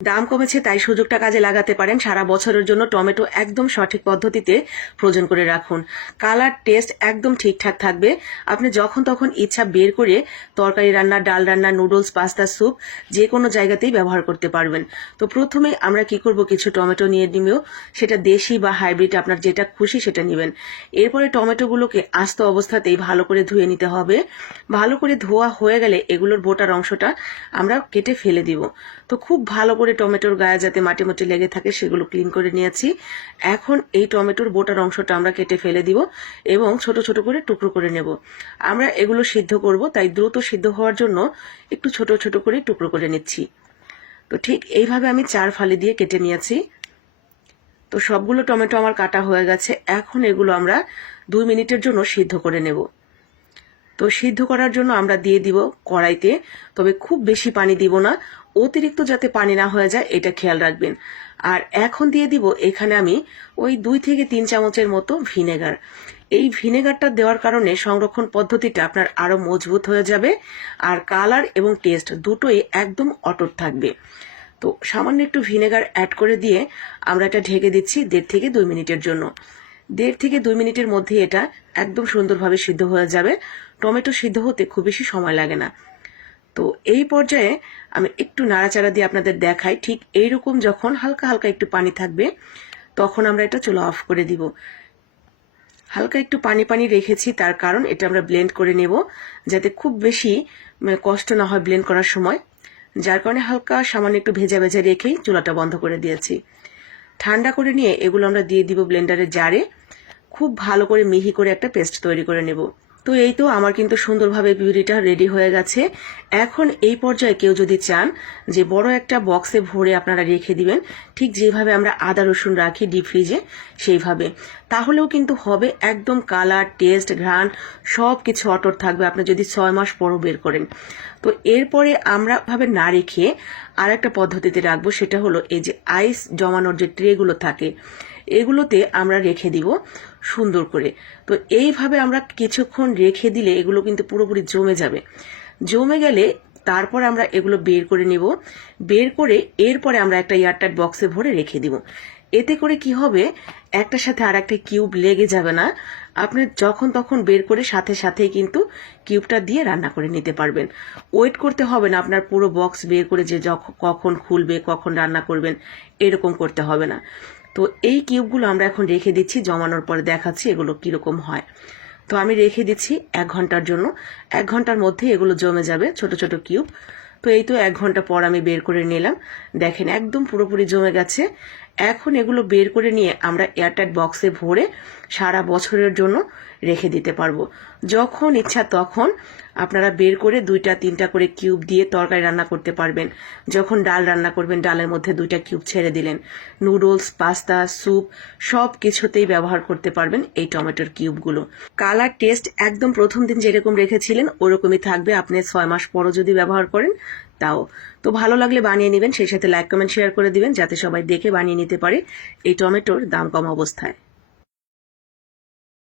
দাম কমেছে, তাই সুযোগটা কাজে লাগাতে পারেন। সারা বছরের জন্য টমেটো একদম সঠিক পদ্ধতিতে ফ্রোজেন করে রাখুন। কালার, টেস্ট একদম ঠিকঠাক থাকবে। আপনি যখন তখন ইচ্ছা বের করে তরকারি রান্না, ডাল রান্না, নুডলস, পাস্তা, স্যুপ যে কোনো জায়গাতেই ব্যবহার করতে পারবেন। তো প্রথমেই আমরা কি করব? কিছু টমেটো নিয়ে নিব। সেটা দেশি বা হাইব্রিড, আপনার যেটা খুশি সেটা নেবেন। এরপরে টমেটোগুলোকে আস্ত অবস্থাতেই ভালো করে ধুয়ে নিতে হবে। ভালো করে ধোয়া হয়ে গেলে এগুলোর বোটার অংশটা আমরা কেটে ফেলে দিব। তো খুব ভালো করে টমেটোর গায়ে যাতে মাটি মাটি লেগে থাকে, সেগুলো ক্লিন করে নিয়েছি। এখন এই টমেটোর বোটার অংশটা আমরা কেটে ফেলে দিব এবং ছোট ছোট করে টুকরো করে নেব। আমরা এগুলো সিদ্ধ করব, তাই দ্রুত সিদ্ধ হওয়ার জন্য একটু ছোট ছোট করে টুকরো করে নিচ্ছি। তো ঠিক এইভাবে আমি চার ফালি দিয়ে কেটে নিয়েছি। তো সবগুলো টমেটো আমার কাটা হয়ে গেছে, এখন এগুলো আমরা দুই মিনিটের জন্য সিদ্ধ করে নেব। তো সিদ্ধ করার জন্য আমরা দিয়ে দিব কড়াইতে, তবে খুব বেশি পানি দিব না। অতিরিক্ত যাতে পানি না হয়ে যায়, এটা খেয়াল রাখবেন। আর এখন দিয়ে দিব এখানে আমি ওই দুই থেকে তিন চামচের মতো ভিনেগার। এই ভিনেগারটা দেওয়ার কারণে সংরক্ষণ পদ্ধতিটা আপনার আরও মজবুত হয়ে যাবে আর কালার এবং টেস্ট দুটোই একদম অটুট থাকবে। তো সামান্য একটু ভিনেগার অ্যাড করে দিয়ে আমরা এটা ঢেকে দিচ্ছি দেড় থেকে দুই মিনিটের জন্য। দেড় থেকে দুই মিনিটের মধ্যে এটা একদম সুন্দরভাবে সিদ্ধ হয়ে যাবে। টমেটো সিদ্ধ হতে খুব বেশি সময় লাগে না। তো এই পর্যায়ে আমি একটু নাড়াচাড়া দিয়ে আপনাদের দেখাই। ঠিক এইরকম যখন হালকা হালকা একটু পানি থাকবে, তখন আমরা এটা চুলা অফ করে দিব। হালকা একটু পানি পানি রেখেছি, তার কারণ এটা আমরা ব্লেন্ড করে নেব, যাতে খুব বেশি কষ্ট না হয় ব্লেন্ড করার সময়। যার কারণে হালকা সামান্য একটু ভেজা ভেজা রেখেই চুলাটা বন্ধ করে দিয়েছি। ঠান্ডা করে নিয়ে এগুলো আমরা দিয়ে দিব ব্লেন্ডারের জারে খুব ভালো করে মিহি করে একটা পেস্ট তৈরি করে নেব। তো এই তো আমার কিন্তু সুন্দরভাবে পিউরিটা রেডি হয়ে গেছে। এখন এই পর্যায়ে কেউ যদি চান যে বড় একটা বক্সে ভরে আপনারা রেখে দিবেন, ঠিক যেভাবে আমরা আদা রসুন রাখি ডিপ ফ্রিজে সেইভাবে। তাহলেও কিন্তু হবে একদম কালার টেস্ট ঘ্রাণ সব কিছু অটর থাকবে আপনি যদি ছয় মাস পরও বের করেন। তো এরপরে আমরা ভাবে না রেখে আর একটা পদ্ধতিতে রাখব, সেটা হলো এই যে আইস জমানোর যে ট্রেগুলো থাকে এগুলোতে আমরা রেখে দিব সুন্দর করে। তো এইভাবে আমরা কিছুক্ষণ রেখে দিলে এগুলো কিন্তু পুরোপুরি জমে যাবে। জমে গেলে তারপর আমরা এগুলো বের করে নিব। বের করে এরপরে আমরা একটা এয়ারটাইট বক্সে ভরে রেখে দিব। এতে করে কি হবে? একটার সাথে আর একটা কিউব লেগে যাবে না। আপনি যখন তখন বের করে সাথে সাথেই কিন্তু কিউবটা দিয়ে রান্না করে নিতে পারবেন। ওয়েট করতে হবে না, আপনার পুরো বক্স বের করে যে কখন খুলবে, কখন রান্না করবেন, এরকম করতে হবে না। তো এই কিউবগুলো আমরা এখন রেখে দিচ্ছি, জমানোর পরে দেখাচ্ছি এগুলো কীরকম হয়। তো আমি রেখে দিচ্ছি এক ঘণ্টার জন্য। এক ঘণ্টার মধ্যে এগুলো জমে যাবে, ছোট ছোট কিউব। তো এই তো এক ঘণ্টা পর আমি বের করে নিলাম। দেখেন একদম পুরোপুরি জমে গেছে। এখন এগুলো বের করে নিয়ে আমরা এয়ারটাইট বক্সে ভরে সারা বছরের জন্য রেখে দিতে পারব। যখন ইচ্ছা তখন আপনারা বের করে দুইটা, তিনটা করে কিউব দিয়ে তরকারি রান্না করতে পারবেন। যখন ডাল রান্না করবেন, ডালের মধ্যে দুইটা কিউব ছেড়ে দিলেন। নুডলস পাস্তা স্যুপ সব কিছুতেই ব্যবহার করতে পারবেন এই টমেটোর কিউবগুলো কালার টেস্ট একদম প্রথম দিন যেরকম রেখেছিলেন, ওরকমই থাকবে। আপনি ছয় মাস পরও যদি ব্যবহার করেন তাও। তো ভালো লাগলে বানিয়ে নেবেন, সেই সাথে লাইক কমেন্ট শেয়ার করে দিবেন, যাতে সবাই দেখে বানিয়ে নিতে পারে এই টমেটোর দাম কম অবস্থায়।